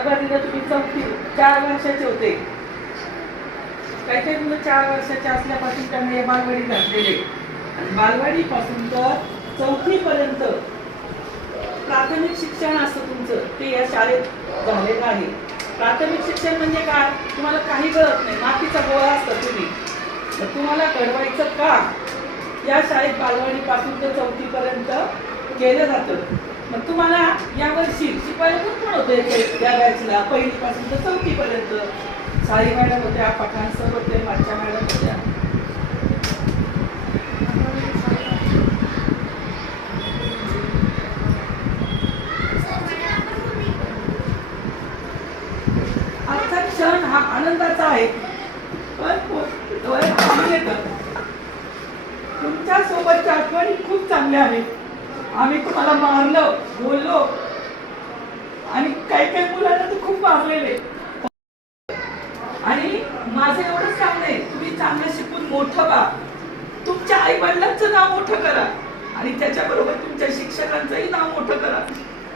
सुरुवातीला तुम्ही 4 वर्षाचे होते. काही काही मुलं 4 वर्षाचे असल्यापासून त्यांना या बालवाडी घातलेले आणि बालवाडीपासून तर 4थी पर्यंत प्राथमिक शिक्षण असतं तुमचं, ते या शाळेत झालेलं आहे. प्राथमिक शिक्षण म्हणजे काय? तुम्हाला काही कळत नाही, मातीचा गोळा असता तुम्ही. तर तुम्हाला घडवायचं का? या शाळेत बालवाडीपासून तर 4थी पर्यंत केलं जातं. मग तुम्हाला यावर्षी शिकवायला कोण होते या बॅचला? 1ली पासून तर 4थी पर्यंत साई मॅडम होत्या, पठाण सर होते, मागच्या मॅडम होत्या. आजचा क्षण हा आनंदाचा आहे, पण तुमच्या सोबतच्या आठवणी खूप चांगल्या आहेत. आम्ही तुम्हाला मारलो, बोललो आणि काही मुलांना तर खूप मारलेले. आणि माझं एवढंच सांगणं आहे, तुम्ही चांगलं शिकून मोठं व्हा, तुमच्या आई वडिलांचं नाव मोठं करा आणि त्याच्याबरोबर तुमच्या शिक्षकांचंही नाव मोठं करा,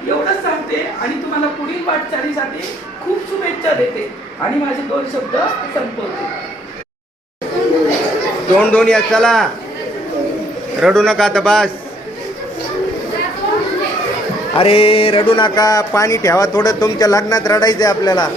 एवढंच सांगते. आणि तुम्हाला पुढील वाटचालीसाठी खूप शुभेच्छा देते आणि माझे 2 शब्द संपवते. दोन या, चला रडू नका आता बस. अरे रडू नका, पाणी ठेवा थोडं, तुमच्या लग्नात रडायचंय आपल्याला.